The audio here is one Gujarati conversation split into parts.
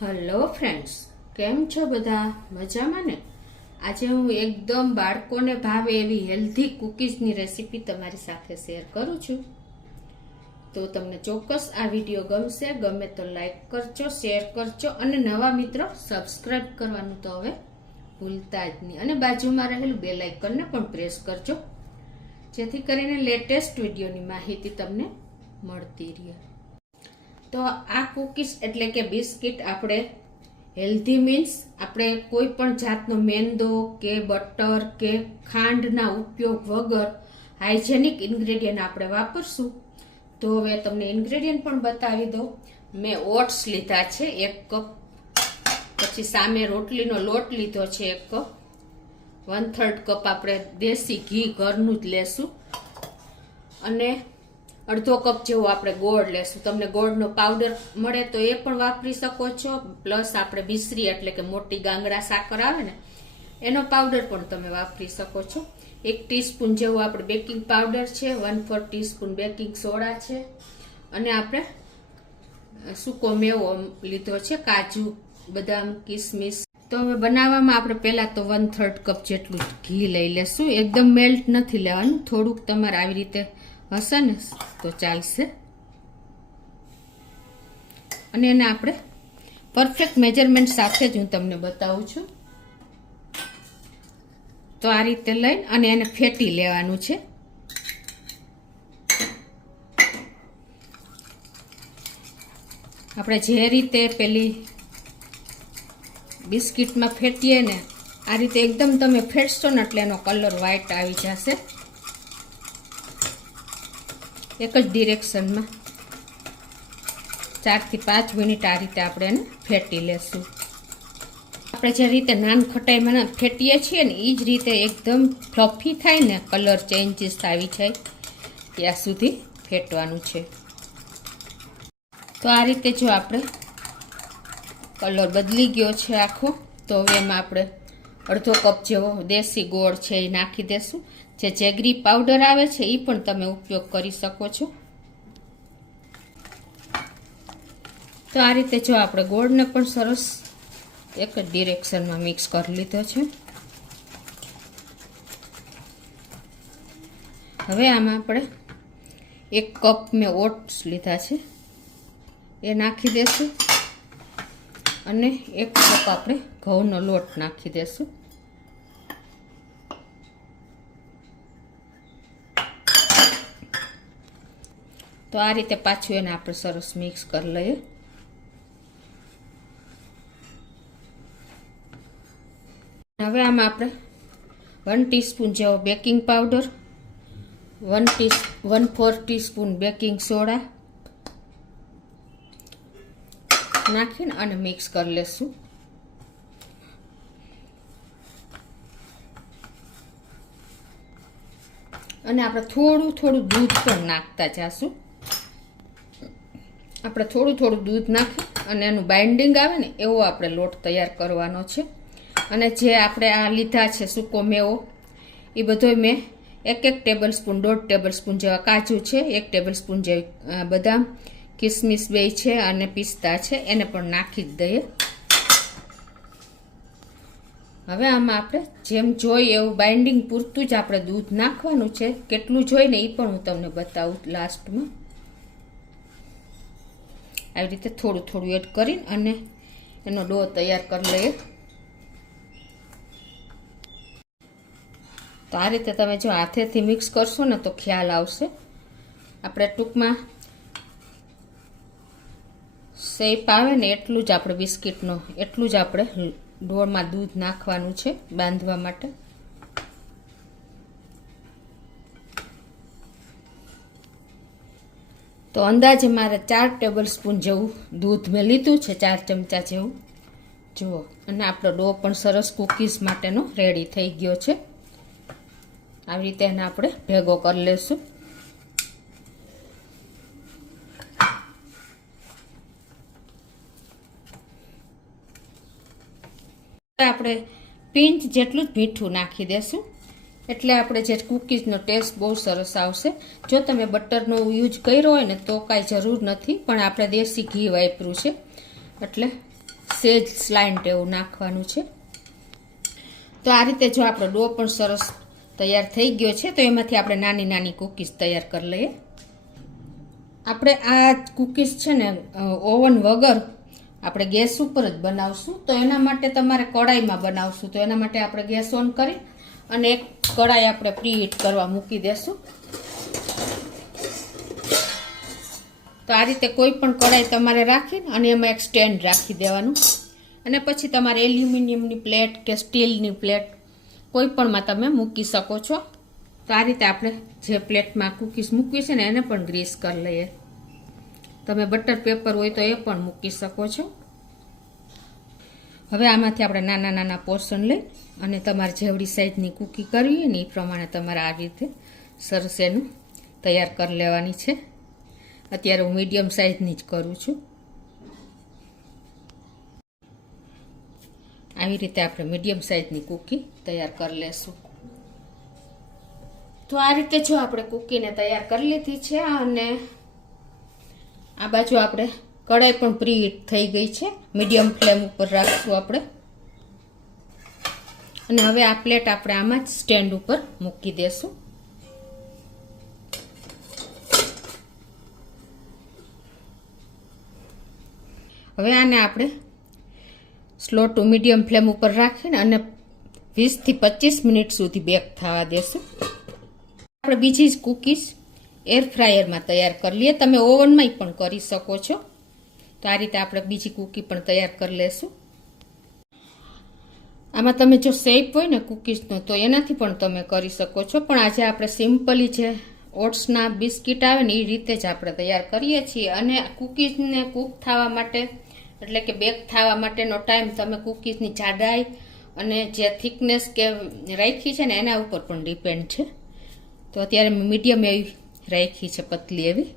હેલો ફ્રેન્ડ્સ, કેમ છો બધા? મજામાં ને? આજે હું એકદમ બાળકોને ભાવે એવી હેલ્ધી કૂકીઝની રેસીપી તમારી સાથે શેર કરું છું. તો તમને ચોક્કસ આ વિડીયો ગમશે. ગમે તો લાઈક કરજો, શેર કરજો અને નવા મિત્રો સબસ્ક્રાઈબ કરવાનું તો હવે ભૂલતા જ નહીં. અને બાજુમાં રહેલું બેલ આઇકનને પણ પ્રેસ કરજો, જેથી કરીને લેટેસ્ટ વિડીયોની માહિતી તમને મળતી રહે. તો આ કૂકીઝ એટલે કે બિસ્કિટ આપણે હેલ્ધી મીન્સ આપણે કોઈ પણ જાતનો મેંદો કે બટર કે ખાંડના ઉપયોગ વગર હાઇજેનિક ઇન્ગ્રેડિયન્ટ આપણે વાપરશું. તો હવે તમને ઇન્ગ્રેડિયન્ટ પણ બતાવી દો. મેં ઓટ્સ લીધા છે 1 કપ, પછી સામે રોટલીનો લોટ લીધો છે 1 કપ, 1/3 કપ આપણે દેશી ઘી ઘરનું જ લેશું, અને અડધો કપ જેવો આપણે ગોળ લેશું. તમને ગોળનો પાવડર મળે તો એ પણ વાપરી શકો છો, પ્લસ આપણે મિશ્રી એટલે કે મોટી ગાંગડા સાકર આવે ને એનો પાવડર પણ તમે વાપરી શકો છો. 1 ટીસ્પૂન જેવું આપણે બેકિંગ પાવડર છે, 1/4 ટીસ્પૂન બેકિંગ સોડા છે, અને આપણે સૂકો મેવો લીધો છે, કાજુ, બદામ, કિસમિસ. તો હવે બનાવવામાં આપણે પહેલા તો 1/3 કપ જેટલું ઘી લઈ લેશું. એકદમ મેલ્ટ નથી લેવાનું, થોડુંક તમારે આવી રીતે હશે ને તો ચાલશે. અને એને આપણે પરફેક્ટ મેજરમેન્ટ સાથે જ હું તમને બતાવું છું. તો આ રીતે લઈને અને એને ફેટી લેવાનું છે. આપણે જે રીતે પેલી બિસ્કિટમાં ફેટીએ ને આ રીતે એકદમ તમે ફેટશો ને એટલે એનો કલર વ્હાઈટ આવી જશે. એક જ ડિરેક્શનમાં 4 થી 5 મિનિટ આ રીતે આપણે એને ફેટી લેશું. આપણે જે રીતે નાન ખટાઈમાં ફેટીએ છીએ ને એ જ રીતે એકદમ ફ્લફી થાય ને, કલર ચેન્જીસ આવી જાય ત્યાં સુધી ફેટવાનું છે. તો આ રીતે જો આપણે કલર બદલી ગયો છે આખો, તો હવે એમાં આપણે અડધો કપ જેવો દેશી ગોળ છે એ નાખી દેશું. જે જેગરી પાવડર આવે છે એ પણ તમે ઉપયોગ કરી શકો છો. તો આ રીતે જો આપણે ગોળને પણ સરસ એક જ ડિરેક્શનમાં મિક્સ કરી લીધો છે. હવે આમાં આપણે 1 કપ મેં ઓટ્સ લીધા છે એ નાખી દેશું, અને 1 કપ આપણે ઘઉંનો લોટ નાખી દેશું. તો આ રીતે પાછું એને આપણે સરસ મિક્સ કરી લઈએ. હવે આમાં આપણે 1 ટીસ્પૂન જેવો baking powder, 1/4 teaspoon baking soda નાખીને અને મિક્સ કરી લેશું. અને આપણે થોડું દૂધ પણ નાખતા જઈશું. આપણે થોડું દૂધ નાખી અને એનું બાઇન્ડિંગ આવે ને એવો આપણે લોટ તૈયાર કરવાનો છે. અને જે આપણે આ લીધા છે સૂકો મેવો એ બધો મેં 1 ટેબલ સ્પૂન, 1.5 ટેબલ સ્પૂન જેવા કાજુ છે, 1 ટેબલ સ્પૂન જેવી બદામ, કિસમિસ 2 છે અને પિસ્તા છે, એને પણ નાખી જ દઈએ. હવે આમાં આપણે જેમ જોઈએ એવું બાઇન્ડિંગ પૂરતું જ આપણે દૂધ નાખવાનું છે. કેટલું જોઈએ ને એ પણ હું તમને બતાવું લાસ્ટમાં. આવી રીતે થોડું એડ કરીને અને એનો ડો તૈયાર કરી લઈએ. તો આ રીતે તમે જો હાથેથી મિક્સ કરશો ને તો ખ્યાલ આવશે. આપણે ટૂંકમાં શેપ આવે ને એટલું જ આપણે બિસ્કિટનો એટલું જ આપણે ડોમાં દૂધ નાખવાનું છે બાંધવા માટે. તો અંદાજે મારે 4 ટેબલ સ્પૂન જેવું દૂધ મેં લીધું છે, 4 ચમચા જેવું. જુઓ, અને આપણો ડો પણ સરસ કૂકીઝ માટેનો રેડી થઈ ગયો છે. આવી રીતે એને આપણે ભેગો કરી લેશું. આપણે પિંચ જેટલું જ મીઠું નાખી દેશું, એટલે આપણે જે કૂકીઝનો ટેસ્ટ બહુ સરસ આવશે. જો તમે બટરનો યુઝ કર્યો હોય ને તો કાંઈ જરૂર નથી, પણ આપણે દેશી ઘી વાપર્યું છે એટલે સેજ સ્લાઇન્ટ એવું નાખવાનું છે. તો આ રીતે જો આપણો ડો પણ સરસ તૈયાર થઈ ગયો છે, તો એમાંથી આપણે નાની નાની કૂકીઝ તૈયાર કરી લઈએ. આપણે આ કૂકીઝ છે ને ઓવન વગર આપણે ગેસ ઉપર જ બનાવશું. તો એના માટે તમારે કઢાઈમાં બનાવશું. તો એના માટે આપણે ગેસ ઓન કરી અને એક કઢાઈ આપણે પ્રીહીટ કરવા મૂકી દેશું. તો આ રીતે કોઈ પણ કઢાઈ તમારે રાખીને અને એમાં એક સ્ટેન્ડ રાખી દેવાનું. અને પછી તમારે એલ્યુમિનિયમની પ્લેટ કે સ્ટીલની પ્લેટ કોઈ પણમાં તમે મૂકી શકો છો. તો આ રીતે આપણે જે પ્લેટમાં કૂકીઝ મૂકવી છે ને એને પણ ગ્રીસ કરી લઈએ. તમે બટર પેપર હોય તો એ પણ મૂકી શકો છો. હવે આમાંથી આપણે નાના નાના પોર્શન લઈ અને તમારે જેવડી સાઈઝની કૂકી કરવી હોય ને એ પ્રમાણે તમારે આ રીતે સરસ એનું તૈયાર કરી લેવાની છે. અત્યારે હું મીડિયમ સાઈઝની જ કરું છું. આવી રીતે આપણે મીડિયમ સાઈઝની કૂકી તૈયાર કરી લેશું. તો આ રીતે જો આપણે કૂકીને તૈયાર કરી લીધી છે અને આ બાજુ આપણે કઢાઈ પણ પ્રીહીટ થઈ ગઈ છે. મીડિયમ ફ્લેમ ઉપર રાખશું આપણે. અને હવે આ પ્લેટ આપણે આમાં જ સ્ટેન્ડ ઉપર મૂકી દેશું. હવે આને આપણે સ્લો ટુ મીડિયમ ફ્લેમ ઉપર રાખીને અને 20 થી 25 મિનિટ સુધી બેક થવા દેશું. આપણે બીજી જ કૂકીઝ એર ફ્રાયરમાં તૈયાર કરી લઈએ. તમે ઓવનમાં પણ કરી શકો છો. તો આ રીતે આપણે બીજી કૂકી પણ તૈયાર કરી લેશું. આમાં તમે જો શેપ હોય ને કૂકીઝનો તો એનાથી પણ તમે કરી શકો છો. પણ આજે આપણે સિમ્પલી જે ઓટ્સના બિસ્કિટ આવે ને એ રીતે જ આપણે તૈયાર કરીએ છીએ. અને કૂકીઝને કૂક થવા માટે એટલે કે બેક થવા માટેનો ટાઈમ તમે કૂકીઝની જાડાઈ અને જે થિકનેસ કે રાખી છે ને એના ઉપર પણ ડિપેન્ડ છે. તો અત્યારે મેં મીડિયમ એવી રાખી છે, પતલી એવી.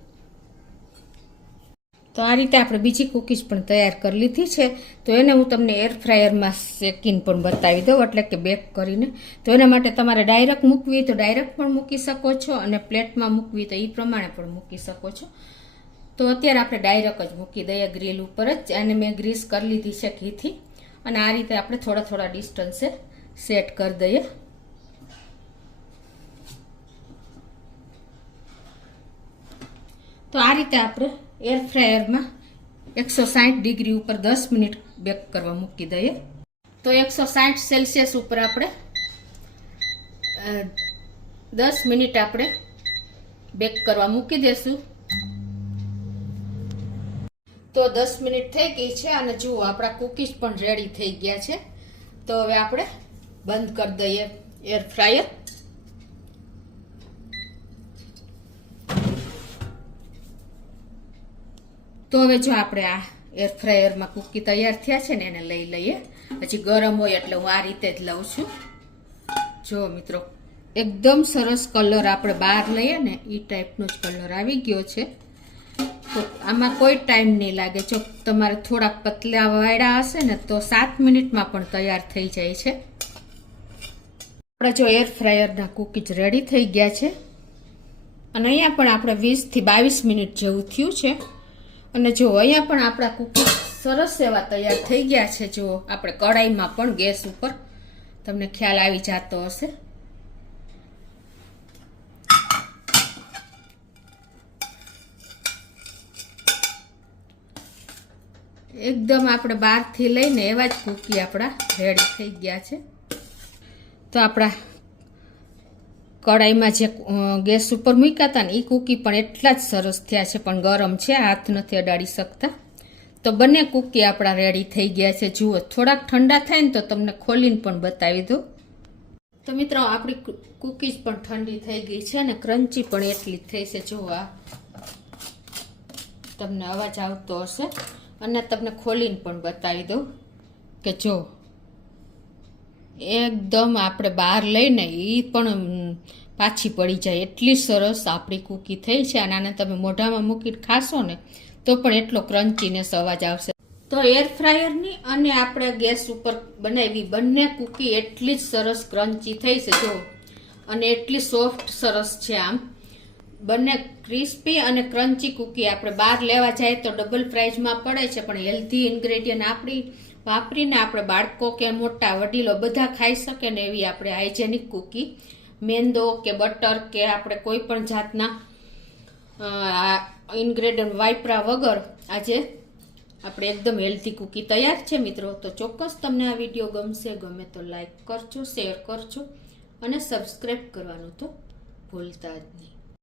તો આ રીતે આપણે બીજી કૂકીઝ પણ તૈયાર કરી લીધી છે. તો એને હું તમને એર ફ્રાયરમાં શેકીને પણ બતાવી દઉં, એટલે કે બેક કરીને. તો એના માટે તમારે ડાયરેક્ટ મૂકવી હોય તો ડાયરેક્ટ પણ મૂકી શકો છો અને પ્લેટમાં મૂકવી તો એ પ્રમાણે પણ મૂકી શકો છો. તો અત્યારે આપણે ડાયરેક્ટ જ મૂકી દઈએ ગ્રીલ ઉપર જ. અને મેં ગ્રીસ કરી લીધી છે ઘીથી. અને આ રીતે આપણે થોડા થોડા ડિસ્ટન્સે સેટ કરી દઈએ. તો આ રીતે આપણે એર ફ્રાયરમાં 160 ડિગ્રી ઉપર 10 મિનિટ બેક કરવા મૂકી દઈએ. તો 160 સેલ્સિયસ ઉપર આપણે 10 મિનિટ આપણે બેક કરવા મૂકી દેશું. તો 10 મિનિટ થઈ ગઈ છે અને જુઓ આપણા કૂકીઝ પણ રેડી થઈ ગયા છે. તો હવે આપણે બંધ કરી દઈએ એર ફ્રાયર. તો હવે જો આપણે આ એર ફ્રાયરમાં કૂકી તૈયાર થયા છે ને એને લઈ લઈએ. હજી ગરમ હોય એટલે હું આ રીતે જ લઉં છું. જો મિત્રો એકદમ સરસ કલર આપણે બહાર લઈએ ને એ ટાઈપનો જ કલર આવી ગયો છે. તો આમાં કોઈ ટાઈમ નહીં લાગે. જો તમારે થોડાક પતલા વાળા હશે ને તો 7 મિનિટમાં પણ તૈયાર થઈ જાય છે. આપણે જો એર ફ્રાયરના કૂકીઝ રેડી થઈ ગયા છે. અને અહીંયા પણ આપણે 20 થી 22 મિનિટ જેવું થયું છે. અને જો અહીંયા પણ આપણા કૂકીઝ સરસ એવા તૈયાર થઈ ગયા છે. જો આપણે કઢાઈમાં પણ ગેસ ઉપર તમને ખ્યાલ આવી જતો હશે. એકદમ આપણે બહારથી લઈને એવા જ કૂકી આપણા રેડી થઈ ગયા છે. તો આપણા કઢાઈમાં જે ગેસ ઉપર મૂક્યા હતા ને એ કૂકી પણ એટલા જ સરસ થયા છે, પણ ગરમ છે, હાથ નથી અડાડી શકતા. તો બંને કૂકી આપણા રેડી થઈ ગયા છે. જુઓ થોડાક ઠંડા થાય ને તો તમને ખોલીને પણ બતાવી દઉં. તો મિત્રો આપણી કૂકીઝ પણ ઠંડી થઈ ગઈ છે અને ક્રન્ચી પણ એટલી જ થઈ છે. જુઓ આ તમને અવાજ આવતો હશે. અને તમને ખોલીને પણ બતાવી દઉં કે જો એકદમ આપણે બહાર લઈને એ પણ પાછી પડી જાય એટલી સરસ આપણી કૂકી થઈ છે. અને આને તમે મોઢામાં મૂકીને ખાશો ને તો પણ એટલો ક્રન્ચીનેસ અવાજ આવશે. તો એર ફ્રાયરની અને આપણે ગેસ ઉપર બનાવી બંને કૂકી એટલી જ સરસ ક્રન્ચી થઈ છે જો. અને એટલી સોફ્ટ સરસ છે. આમ બંને ક્રિસ્પી અને ક્રન્ચી કૂકી આપણે બહાર લેવા જાય તો ડબલ પ્રાઇઝમાં પડે છે, પણ હેલ્ધી ઇન્ગ્રેડિયન્ટ વાપરીને આપણે બાળકો કે મોટા વડીલો બધા ખાઈ શકે ને એવી આપણે હાઇજેનિક કૂકી, મેંદો કે બટર કે આપણે કોઈ પણ જાતના ઇન્ગ્રેડિયન્ટ વાપરા વગર આજે આપણે એકદમ હેલ્ધી કૂકી તૈયાર છે મિત્રો. તો ચોક્કસ તમને આ વિડીયો ગમશે, ગમે તો લાઈક કરજો, શેર કરજો અને સબસ્ક્રાઈબ કરવાનું તો ભૂલતા જ નહીં.